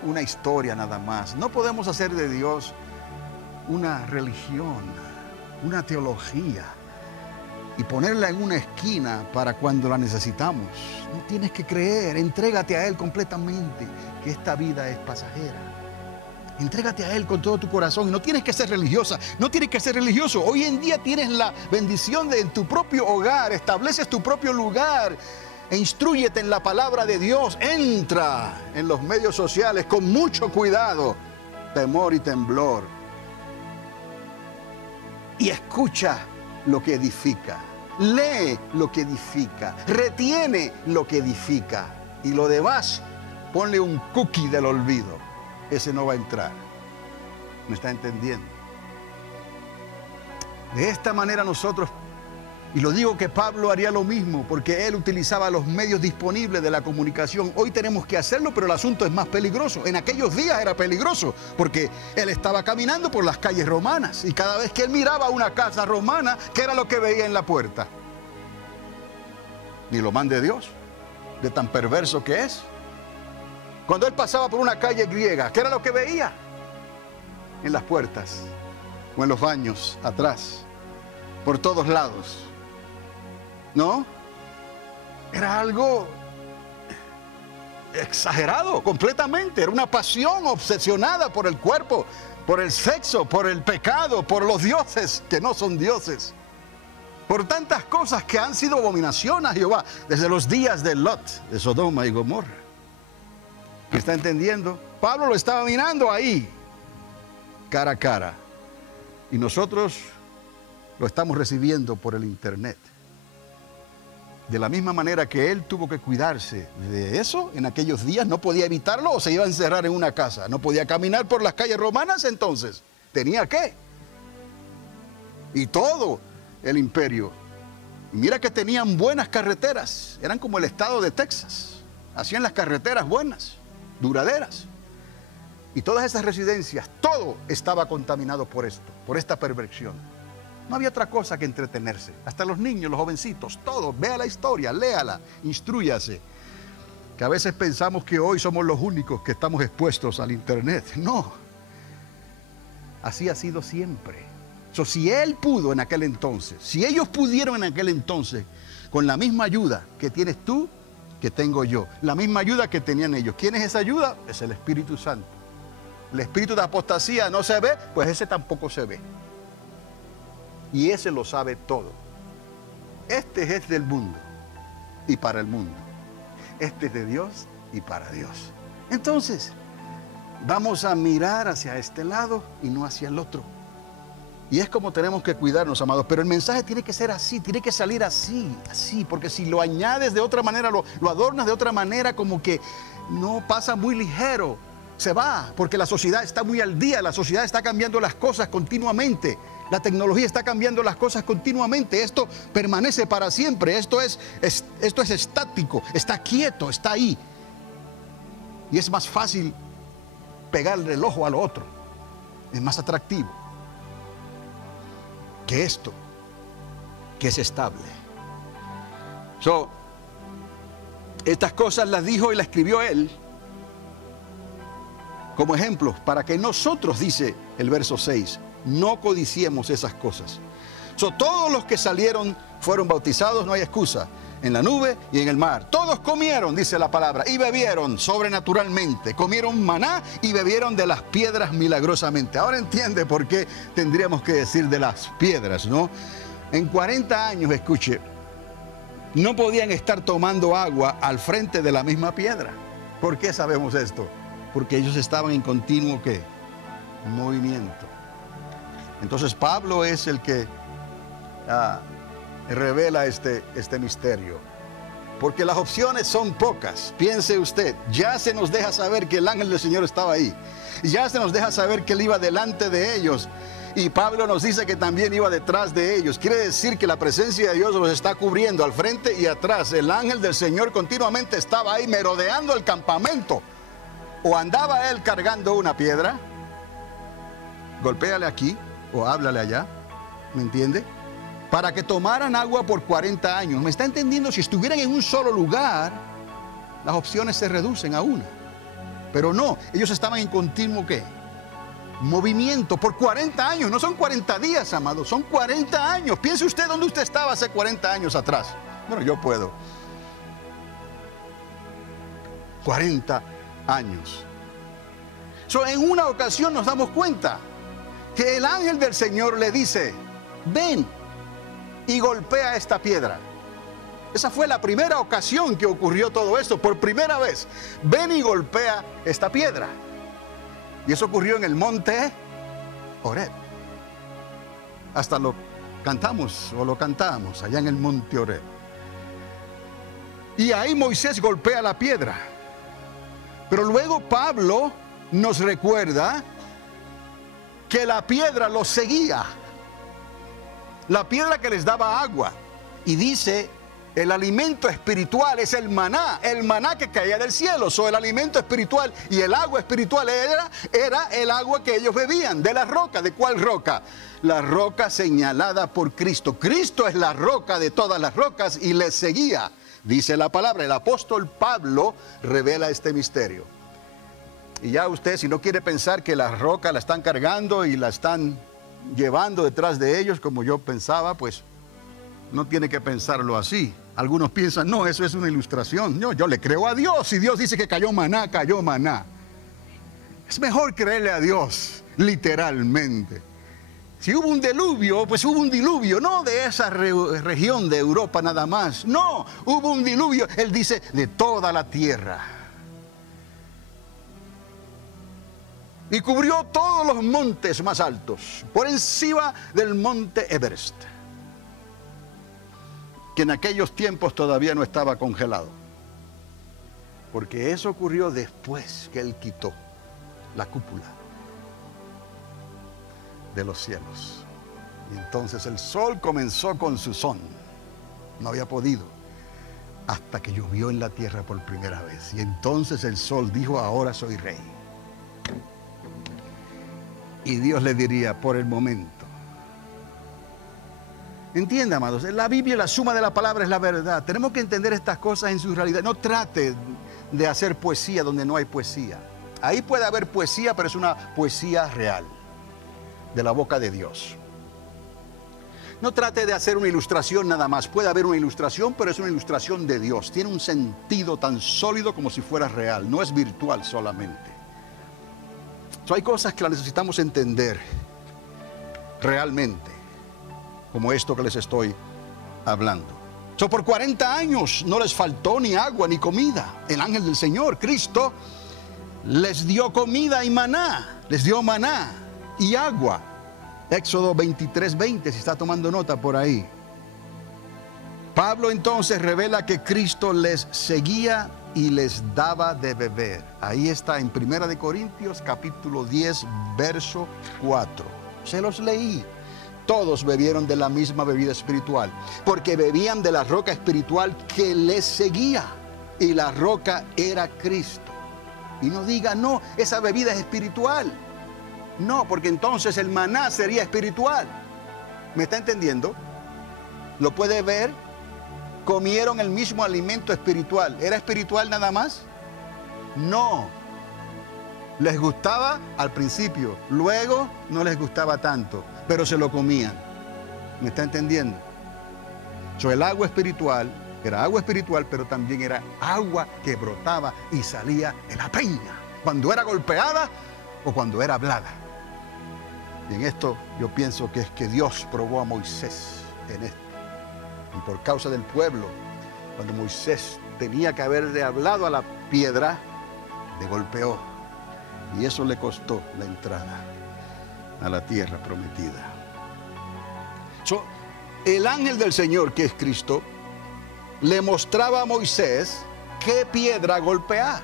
una historia nada más, no podemos hacer de Dios una religión, una teología, y ponerla en una esquina para cuando la necesitamos. No tienes que creer, entrégate a Él completamente, que esta vida es pasajera. Entrégate a Él con todo tu corazón, y no tienes que ser religiosa, no tienes que ser religioso. Hoy en día tienes la bendición de en tu propio hogar, estableces tu propio lugar, e instrúyete en la palabra de Dios. Entra en los medios sociales con mucho cuidado, temor y temblor, y escucha lo que edifica, lee lo que edifica, retiene lo que edifica, y lo demás ponle un cookie del olvido. Ese no va a entrar. ¿Me está entendiendo? De esta manera nosotros, y lo digo que Pablo haría lo mismo, porque él utilizaba los medios disponibles de la comunicación. Hoy tenemos que hacerlo, pero el asunto es más peligroso. En aquellos días era peligroso, porque él estaba caminando por las calles romanas, y cada vez que él miraba una casa romana, ¿qué era lo que veía en la puerta? Ni lo mande Dios, de tan perverso que es. Cuando él pasaba por una calle griega, ¿qué era lo que veía? En las puertas, o en los baños, atrás, por todos lados. ¿No? Era algo exagerado completamente. Era una pasión obsesionada por el cuerpo, por el sexo, por el pecado, por los dioses que no son dioses, por tantas cosas que han sido abominación a Jehová desde los días de Lot, de Sodoma y Gomorra. ¿Me está entendiendo? Pablo lo estaba mirando ahí, cara a cara, y nosotros lo estamos recibiendo por el internet. De la misma manera que él tuvo que cuidarse de eso en aquellos días, no podía evitarlo, o se iba a encerrar en una casa. No podía caminar por las calles romanas, entonces tenía que. Y todo el imperio. Y mira que tenían buenas carreteras, eran como el estado de Texas. Hacían las carreteras buenas, duraderas. Y todas esas residencias, todo estaba contaminado por esto, por esta perversión. No había otra cosa que entretenerse. Hasta los niños, los jovencitos, todos. Vea la historia, léala, instrúyase. Que a veces pensamos que hoy somos los únicos que estamos expuestos al internet. No, así ha sido siempre. Si Él pudo en aquel entonces, si ellos pudieron en aquel entonces, con la misma ayuda que tienes tú, que tengo yo, la misma ayuda que tenían ellos. ¿Quién es esa ayuda? Es el Espíritu Santo. El espíritu de apostasía no se ve, pues ese tampoco se ve. Y ese lo sabe todo. Este es del mundo y para el mundo. Este es de Dios y para Dios. Entonces, vamos a mirar hacia este lado y no hacia el otro. Y es como tenemos que cuidarnos, amados. Pero el mensaje tiene que ser así, tiene que salir así, así. Porque si lo añades de otra manera, lo adornas de otra manera, como que no pasa muy ligero. Se va, porque la sociedad está muy al día, la sociedad está cambiando las cosas continuamente. La tecnología está cambiando las cosas continuamente. Esto permanece para siempre. Esto es estático, está quieto, está ahí. Y es más fácil pegarle el ojo a lo otro. Es más atractivo que esto, que es estable. Estas cosas las dijo y las escribió él como ejemplos para que nosotros, dice el verso 6, no codiciemos esas cosas. Todos los que salieron fueron bautizados, no hay excusa, en la nube y en el mar. Todos comieron, dice la palabra, y bebieron sobrenaturalmente. Comieron maná y bebieron de las piedras milagrosamente. Ahora entiende por qué tendríamos que decir de las piedras, ¿no? En 40 años, escuche, no podían estar tomando agua al frente de la misma piedra. ¿Por qué sabemos esto? Porque ellos estaban en continuo, ¿qué? Movimiento. Entonces Pablo es el que revela este misterio. Porque las opciones son pocas. Piense usted, ya se nos deja saber que el ángel del Señor estaba ahí. Ya se nos deja saber que él iba delante de ellos. Y Pablo nos dice que también iba detrás de ellos. Quiere decir que la presencia de Dios los está cubriendo al frente y atrás. El ángel del Señor continuamente estaba ahí merodeando el campamento. O andaba él cargando una piedra, golpéale aquí o háblale allá, ¿me entiende? Para que tomaran agua por 40 años. ¿Me está entendiendo? Si estuvieran en un solo lugar, las opciones se reducen a una. Pero no, ellos estaban en continuo, ¿qué? Movimiento por 40 años. No son 40 días, amados, son 40 años. Piense usted dónde usted estaba hace 40 años atrás. Bueno, yo puedo. 40 años. En una ocasión nos damos cuenta que el ángel del Señor le dice, ven y golpea esta piedra. Esa fue la primera ocasión que ocurrió todo esto. Por primera vez, ven y golpea esta piedra. Y eso ocurrió en el monte Horeb. Hasta lo cantamos o lo cantábamos allá en el monte Horeb. Y ahí Moisés golpea la piedra. Pero luego Pablo nos recuerda que la piedra los seguía. La piedra que les daba agua. Y dice, el alimento espiritual es el maná que caía del cielo. El alimento espiritual y el agua espiritual era el agua que ellos bebían. De la roca. ¿De cuál roca? La roca señalada por Cristo. Cristo es la roca de todas las rocas y les seguía. Dice la palabra, el apóstol Pablo revela este misterio. Y ya usted, si no quiere pensar que la roca la están cargando y la están llevando detrás de ellos, como yo pensaba, pues no tiene que pensarlo así. Algunos piensan, no, eso es una ilustración. No, yo le creo a Dios. Si Dios dice que cayó maná, cayó maná. Es mejor creerle a Dios, literalmente. Si hubo un diluvio, pues hubo un diluvio, no de esa región de Europa nada más. No, hubo un diluvio, él dice, de toda la tierra. Y cubrió todos los montes más altos, por encima del monte Everest, que en aquellos tiempos todavía no estaba congelado. Porque eso ocurrió después que él quitó la cúpula de los cielos. Y entonces el sol comenzó con su son. No había podido hasta que llovió en la tierra por primera vez. Y entonces el sol dijo, ahora soy rey. Y Dios le diría, por el momento. Entienda, amados, la Biblia, la suma de la palabra es la verdad. Tenemos que entender estas cosas en su realidad. No trate de hacer poesía donde no hay poesía. Ahí puede haber poesía, pero es una poesía real, de la boca de Dios. No trate de hacer una ilustración nada más. Puede haber una ilustración, pero es una ilustración de Dios. Tiene un sentido tan sólido como si fuera real. No es virtual solamente. Hay cosas que las necesitamos entender realmente, como esto que les estoy hablando. Por 40 años no les faltó ni agua ni comida. El ángel del Señor, Cristo, les dio comida y maná. Les dio maná y agua. Éxodo 23:20, si está tomando nota por ahí. Pablo entonces revela que Cristo les seguía y les daba de beber. Ahí está en 1 Corintios capítulo 10, verso 4. Se los leí. Todos bebieron de la misma bebida espiritual, porque bebían de la roca espiritual que les seguía, y la roca era Cristo. Y no diga, no, esa bebida es espiritual. No, porque entonces el maná sería espiritual. ¿Me está entendiendo? ¿Lo puede ver? Comieron el mismo alimento espiritual. ¿Era espiritual nada más? No. Les gustaba al principio, luego no les gustaba tanto, pero se lo comían. ¿Me está entendiendo? El agua espiritual era agua espiritual, pero también era agua que brotaba y salía en la peña, cuando era golpeada o cuando era hablada. Y en esto yo pienso que es que Dios probó a Moisés en esto. Y por causa del pueblo, cuando Moisés tenía que haberle hablado a la piedra, le golpeó. Y eso le costó la entrada a la tierra prometida. El ángel del Señor, que es Cristo, le mostraba a Moisés qué piedra golpear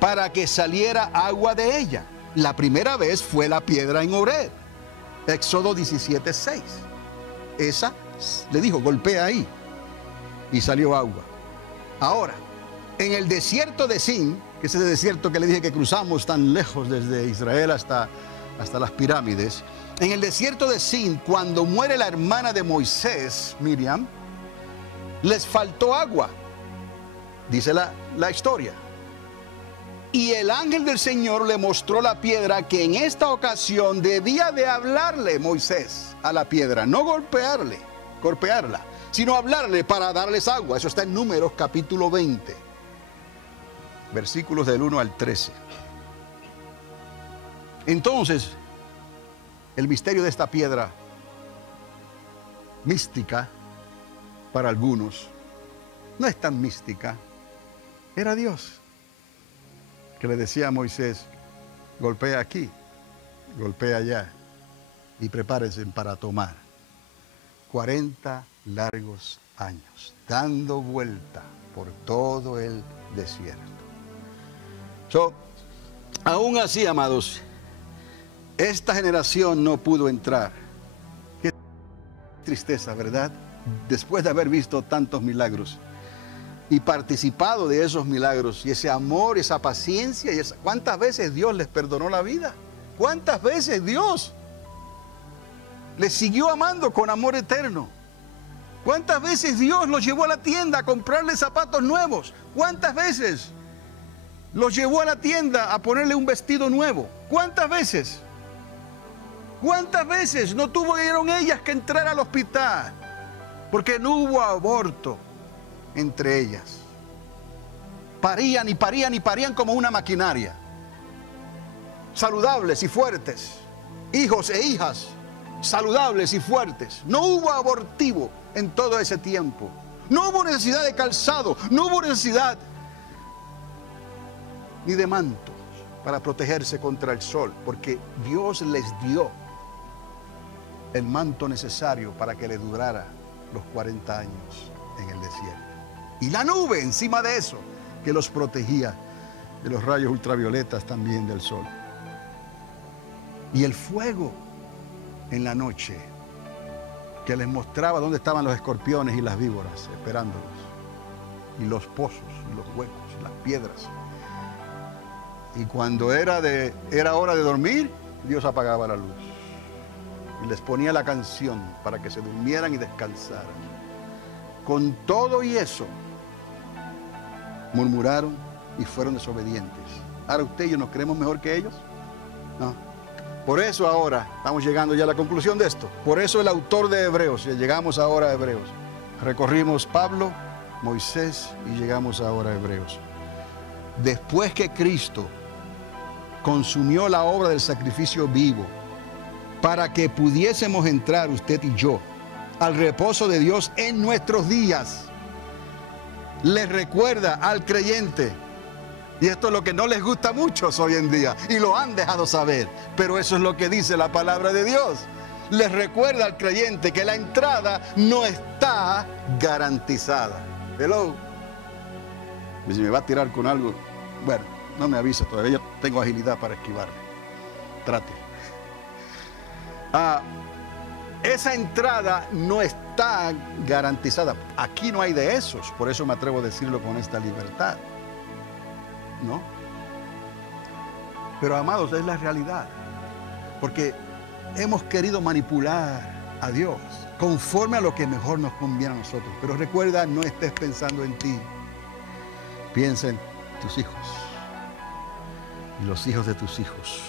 para que saliera agua de ella. La primera vez fue la piedra en Horeb, Éxodo 17:6. Esa le dijo, golpea ahí, y salió agua. Ahora, en el desierto de Sin, que es ese desierto que le dije que cruzamos tan lejos desde Israel hasta las pirámides, en el desierto de Sin, cuando muere la hermana de Moisés, Miriam, les faltó agua, dice la historia. Y el ángel del Señor le mostró la piedra que en esta ocasión debía de hablarle Moisés a la piedra, no golpearla, sino hablarle para darles agua. Eso está en Números capítulo 20, versículos del 1 al 13. Entonces, el misterio de esta piedra mística para algunos no es tan mística. Era Dios que le decía a Moisés, golpea aquí, golpea allá y prepárense para tomar. 40 largos años dando vuelta por todo el desierto. Aún así, amados, esta generación no pudo entrar. Qué tristeza, ¿verdad? Después de haber visto tantos milagros y participado de esos milagros y ese amor, esa paciencia, ¿cuántas veces Dios les perdonó la vida? ¿Cuántas veces Dios les siguió amando con amor eterno? ¿Cuántas veces Dios los llevó a la tienda a comprarle zapatos nuevos? ¿Cuántas veces los llevó a la tienda a ponerle un vestido nuevo? ¿Cuántas veces? ¿Cuántas veces no tuvieron ellas que entrar al hospital porque no hubo aborto entre ellas? Parían y parían y parían como una maquinaria, saludables y fuertes, hijos e hijas saludables y fuertes. No hubo abortivo en todo ese tiempo. No hubo necesidad de calzado, no hubo necesidad ni de mantos para protegerse contra el sol, porque Dios les dio el manto necesario para que le durara los 40 años en el desierto. Y la nube encima de eso, que los protegía de los rayos ultravioletas también del sol. Y el fuego en la noche, que les mostraba dónde estaban los escorpiones y las víboras esperándolos, y los pozos, y los huecos, y las piedras. Y cuando era hora de dormir, Dios apagaba la luz y les ponía la canción para que se durmieran y descansaran. Con todo y eso, murmuraron y fueron desobedientes. Ahora usted y yo nos creemos mejor que ellos. No. Por eso ahora, estamos llegando ya a la conclusión de esto. Por eso el autor de Hebreos, llegamos ahora a Hebreos. Recorrimos Pablo, Moisés y llegamos ahora a Hebreos. Después que Cristo consumió la obra del sacrificio vivo, para que pudiésemos entrar usted y yo al reposo de Dios en nuestros días, les recuerda al creyente, y esto es lo que no les gusta a muchos hoy en día, y lo han dejado saber, pero eso es lo que dice la palabra de Dios. Les recuerda al creyente que la entrada no está garantizada. Hello. Si me va a tirar con algo, bueno, no me avisa todavía, yo tengo agilidad para esquivarme. Trate. Esa entrada no está garantizada. Aquí no hay de esos, por eso me atrevo a decirlo con esta libertad. ¿No? Pero amados, es la realidad. Porque hemos querido manipular a Dios conforme a lo que mejor nos conviene a nosotros. Pero recuerda, no estés pensando en ti. Piensa en tus hijos y los hijos de tus hijos.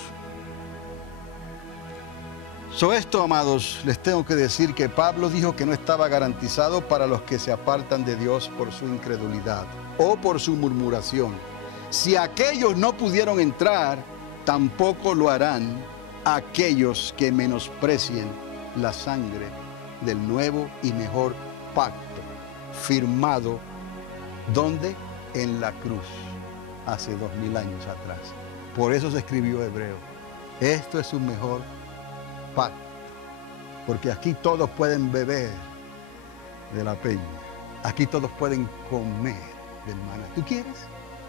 Esto, amados, les tengo que decir que Pablo dijo que no estaba garantizado para los que se apartan de Dios por su incredulidad o por su murmuración. Si aquellos no pudieron entrar, tampoco lo harán aquellos que menosprecien la sangre del nuevo y mejor pacto, firmado, ¿dónde? En la cruz, hace 2000 años atrás. Por eso se escribió Hebreo. Esto es un mejor pacto, porque aquí todos pueden beber de la peña, aquí todos pueden comer del maná. ¿Tú quieres?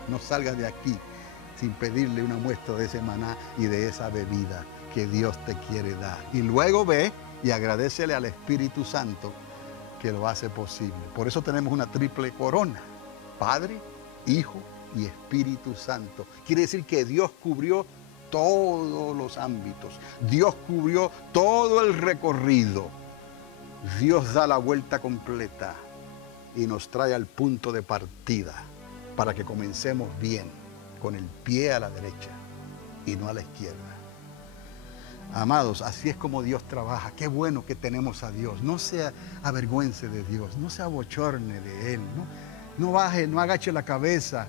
No salgas de aquí sin pedirle una muestra de ese maná y de esa bebida que Dios te quiere dar. Y luego ve y agradécele al Espíritu Santo que lo hace posible. Por eso tenemos una triple corona: Padre, Hijo y Espíritu Santo. Quiere decir que Dios cubrió todos los ámbitos. Dios cubrió todo el recorrido. Dios da la vuelta completa y nos trae al punto de partida para que comencemos bien, con el pie a la derecha y no a la izquierda. Amados, así es como Dios trabaja. Qué bueno que tenemos a Dios. No se avergüence de Dios, no se abochorne de Él, no baje, no agache la cabeza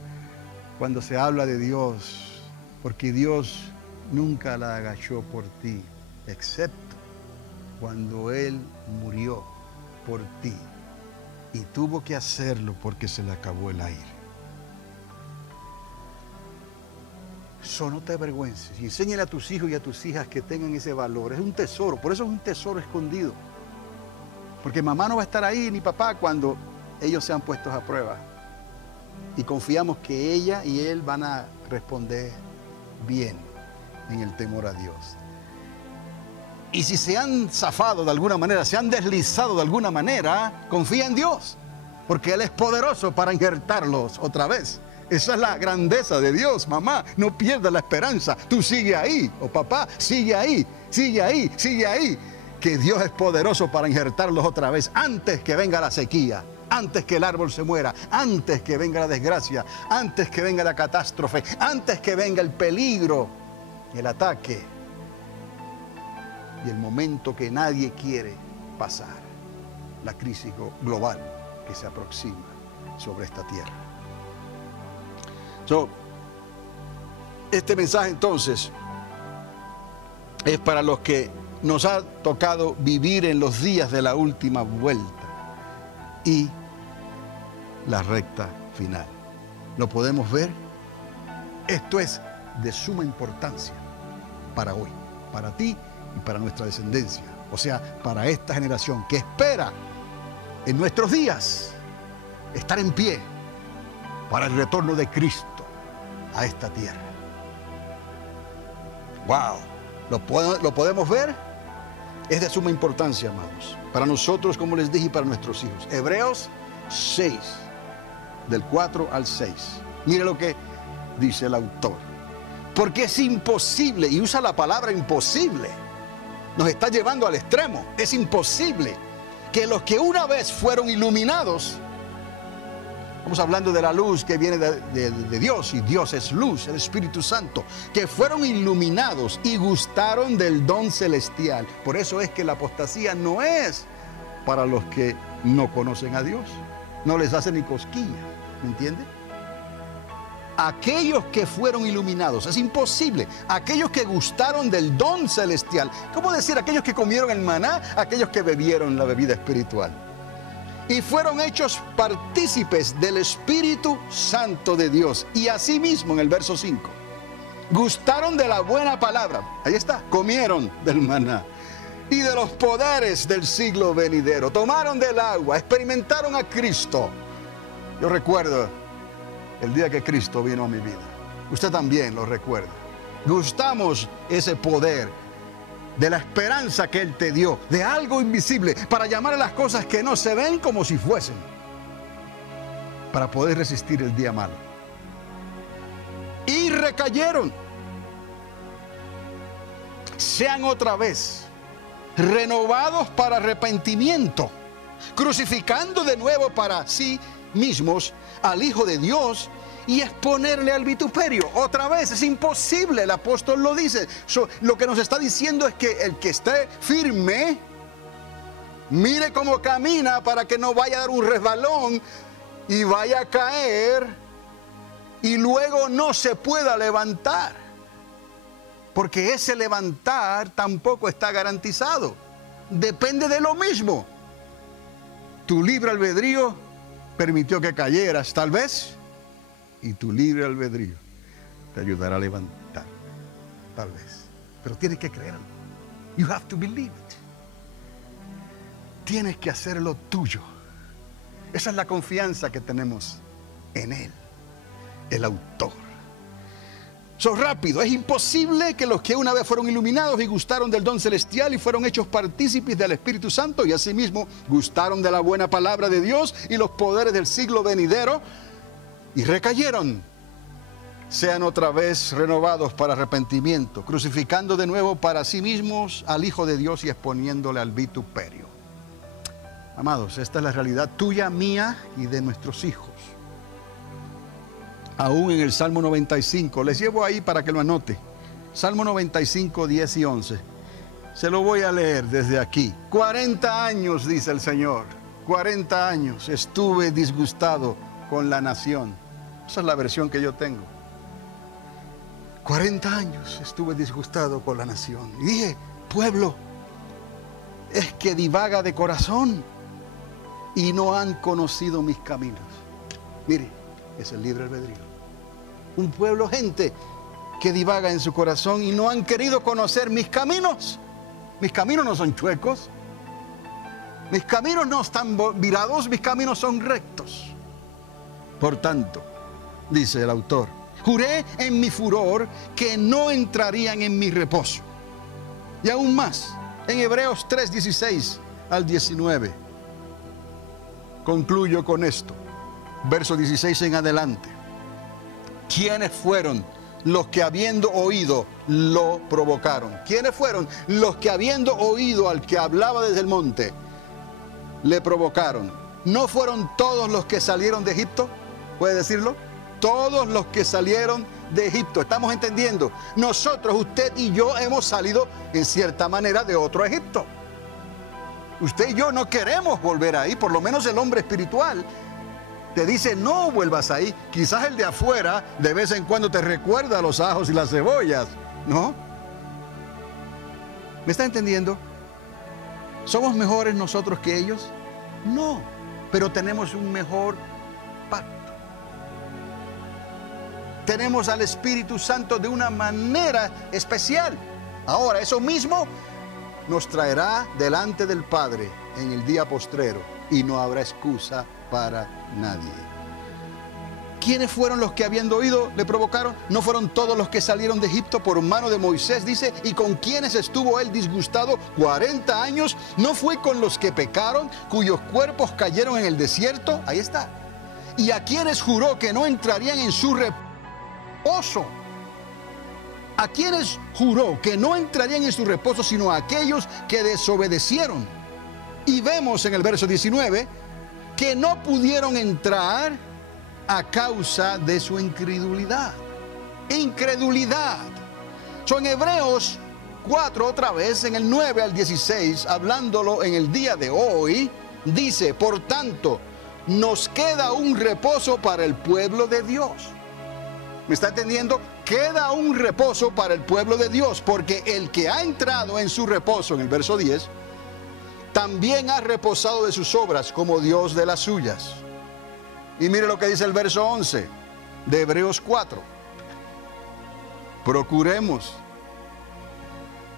cuando se habla de Dios, porque Dios nunca la agachó por ti, excepto cuando Él murió por ti, y tuvo que hacerlo porque se le acabó el aire. No te avergüences y enséñale a tus hijos y a tus hijas que tengan ese valor. Es un tesoro, por eso es un tesoro escondido, porque mamá no va a estar ahí ni papá cuando ellos sean puestos a prueba, y confiamos que ella y él van a responder bien en el temor a Dios. Y si se han zafado de alguna manera, se han deslizado de alguna manera, confía en Dios, porque Él es poderoso para injertarlos otra vez. Esa es la grandeza de Dios. Mamá, no pierdas la esperanza. Tú sigue ahí, o papá, sigue ahí, sigue ahí, sigue ahí, que Dios es poderoso para injertarlos otra vez antes que venga la sequía, antes que el árbol se muera, antes que venga la desgracia, antes que venga la catástrofe, antes que venga el peligro, el ataque y el momento que nadie quiere pasar, la crisis global que se aproxima sobre esta tierra. Este mensaje entonces es para los que nos ha tocado vivir en los días de la última vuelta y la recta final. ¿Lo podemos ver? Esto es de suma importancia para hoy, para ti y para nuestra descendencia. O sea, para esta generación que espera en nuestros días estar en pie para el retorno de Cristo a esta tierra. ¡Wow! ¿Lo podemos ver? Es de suma importancia, amados, para nosotros, como les dije, y para nuestros hijos. Hebreos 6, del 4 al 6. Mire lo que dice el autor. Porque es imposible, y usa la palabra imposible, nos está llevando al extremo. Es imposible que los que una vez fueron iluminados Estamos hablando de la luz que viene de Dios, y Dios es luz, el Espíritu Santo, que fueron iluminados y gustaron del don celestial. Por eso es que la apostasía no es para los que no conocen a Dios. No les hace ni cosquillas, ¿me entiende? Aquellos que fueron iluminados, es imposible. Aquellos que gustaron del don celestial. ¿Cómo decir? Aquellos que comieron el maná, aquellos que bebieron la bebida espiritual. Y fueron hechos partícipes del Espíritu Santo de Dios. Y asimismo, en el verso 5, gustaron de la buena palabra. Ahí está, comieron del maná. Y de los poderes del siglo venidero. Tomaron del agua, experimentaron a Cristo. Yo recuerdo el día que Cristo vino a mi vida. Usted también lo recuerda. Gustamos ese poder de la esperanza que Él te dio, de algo invisible, para llamar a las cosas que no se ven como si fuesen, para poder resistir el día malo. Y recayeron. Sean otra vez renovados para arrepentimiento, crucificando de nuevo para sí mismos al Hijo de Dios y exponerle al vituperio. Otra vez, es imposible, el apóstol lo dice. Lo que nos está diciendo es que el que esté firme, mire cómo camina para que no vaya a dar un resbalón y vaya a caer y luego no se pueda levantar. Porque ese levantar tampoco está garantizado. Depende de lo mismo. Tu libre albedrío permitió que cayeras, tal vez, y tu libre albedrío te ayudará a levantar, tal vez. Pero tienes que creerlo. You have to believe it. Tienes que hacerlo tuyo. Esa es la confianza que tenemos en Él, el autor. Rápido, es imposible que los que una vez fueron iluminados y gustaron del don celestial y fueron hechos partícipes del Espíritu Santo y asimismo gustaron de la buena palabra de Dios y los poderes del siglo venidero y recayeron, sean otra vez renovados para arrepentimiento, crucificando de nuevo para sí mismos al Hijo de Dios y exponiéndole al vituperio. Amados, esta es la realidad tuya, mía y de nuestros hijos. Aún en el Salmo 95, les llevo ahí para que lo anote. Salmo 95, 10 y 11. Se lo voy a leer desde aquí. 40 años, dice el Señor, 40 años estuve disgustado con la nación. Esa es la versión que yo tengo. 40 años estuve disgustado con la nación. Y dije, pueblo, es que divaga de corazón y no han conocido mis caminos. Mire, es el libre albedrío. Un pueblo, gente, que divaga en su corazón y no han querido conocer mis caminos. Mis caminos no son chuecos. Mis caminos no están virados, mis caminos son rectos. Por tanto, dice el autor, juré en mi furor que no entrarían en mi reposo. Y aún más, en Hebreos 3, 16 al 19. Concluyo con esto. Verso 16 en adelante. ¿Quiénes fueron los que habiendo oído lo provocaron? ¿Quiénes fueron los que habiendo oído al que hablaba desde el monte le provocaron? ¿No fueron todos los que salieron de Egipto? ¿Puede decirlo? Todos los que salieron de Egipto. ¿Estamos entendiendo? Nosotros, usted y yo hemos salido en cierta manera de otro Egipto. Usted y yo no queremos volver ahí, por lo menos el hombre espiritual te dice no vuelvas ahí. Quizás el de afuera de vez en cuando te recuerda los ajos y las cebollas, ¿no? ¿Me está entendiendo? ¿Somos mejores nosotros que ellos? No, pero tenemos un mejor pacto. Tenemos al Espíritu Santo de una manera especial. Ahora, eso mismo nos traerá delante del Padre en el día postrero y no habrá excusa para nadie. ¿Quiénes fueron los que habiendo oído le provocaron? ¿No fueron todos los que salieron de Egipto por mano de Moisés? Dice, ¿y con quiénes estuvo él disgustado 40 años? ¿No fue con los que pecaron, cuyos cuerpos cayeron en el desierto? Ahí está. ¿Y a quienes juró que no entrarían en su reposo? ¿A quienes juró que no entrarían en su reposo, sino a aquellos que desobedecieron? Y vemos en el verso 19 que no pudieron entrar a causa de su incredulidad. Incredulidad. Son Hebreos 4 otra vez, en el 9 al 16, hablándolo en el día de hoy, dice, por tanto, nos queda un reposo para el pueblo de Dios. ¿Me está entendiendo? Queda un reposo para el pueblo de Dios, porque el que ha entrado en su reposo, en el verso 10, también ha reposado de sus obras como Dios de las suyas. Y mire lo que dice el verso 11 de Hebreos 4. Procuremos.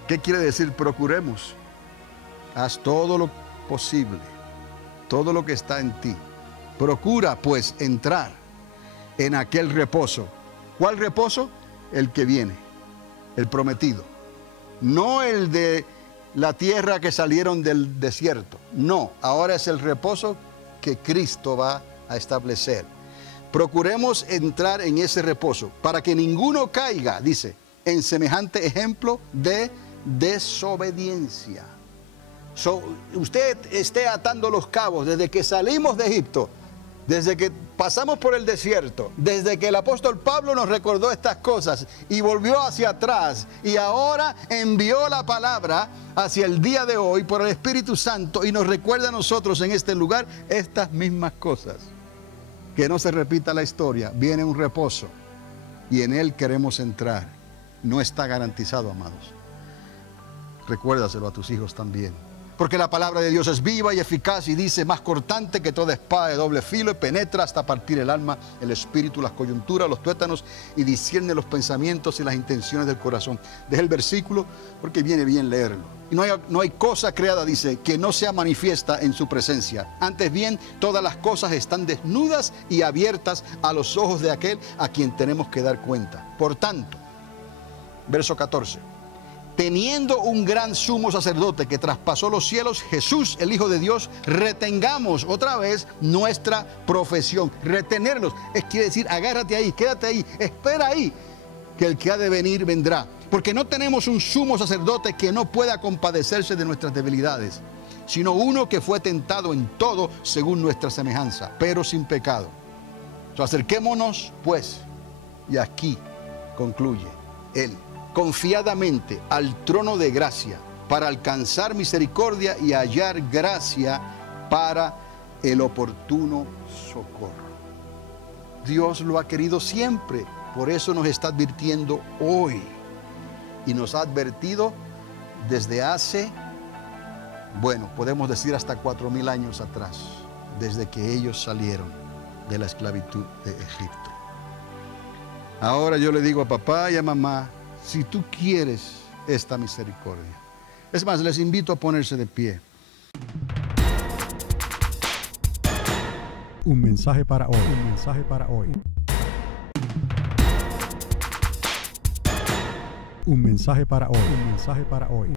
¿Qué quiere decir procuremos? Haz todo lo posible, todo lo que está en ti. Procura pues entrar en aquel reposo. ¿Cuál reposo? El que viene, el prometido. No el de la tierra que salieron del desierto. No, ahora es el reposo que Cristo va a establecer. Procuremos entrar en ese reposo para que ninguno caiga, dice, en semejante ejemplo de desobediencia. Usted esté atando los cabos desde que salimos de Egipto, desde que pasamos por el desierto, desde que el apóstol Pablo nos recordó estas cosas y volvió hacia atrás y ahora envió la palabra hacia el día de hoy por el Espíritu Santo y nos recuerda a nosotros en este lugar estas mismas cosas. Que no se repita la historia, viene un reposo y en él queremos entrar. No está garantizado, amados. Recuérdaselo a tus hijos también. Porque la palabra de Dios es viva y eficaz y dice más cortante que toda espada de doble filo y penetra hasta partir el alma, el espíritu, las coyunturas, los tuétanos y discierne los pensamientos y las intenciones del corazón. Deja el versículo porque viene bien leerlo. Y no hay cosa creada, dice, que no sea manifiesta en su presencia. Antes bien, todas las cosas están desnudas y abiertas a los ojos de aquel a quien tenemos que dar cuenta. Por tanto, verso 14. Teniendo un gran sumo sacerdote que traspasó los cielos, Jesús, el Hijo de Dios, retengamos otra vez nuestra profesión. Retenerlos quiere decir agárrate ahí, quédate ahí, espera ahí, que el que ha de venir vendrá. Porque no tenemos un sumo sacerdote que no pueda compadecerse de nuestras debilidades, sino uno que fue tentado en todo según nuestra semejanza, pero sin pecado. Acerquémonos pues, y aquí concluye él, confiadamente al trono de gracia para alcanzar misericordia y hallar gracia para el oportuno socorro. Dios lo ha querido siempre, por eso nos está advirtiendo hoy y nos ha advertido desde hace, bueno, podemos decir hasta 4000 años atrás, desde que ellos salieron de la esclavitud de Egipto. Ahora yo le digo a papá y a mamá, si tú quieres esta misericordia. Es más, les invito a ponerse de pie. Un mensaje para hoy. Un mensaje para hoy. Un mensaje para hoy. Un mensaje para hoy.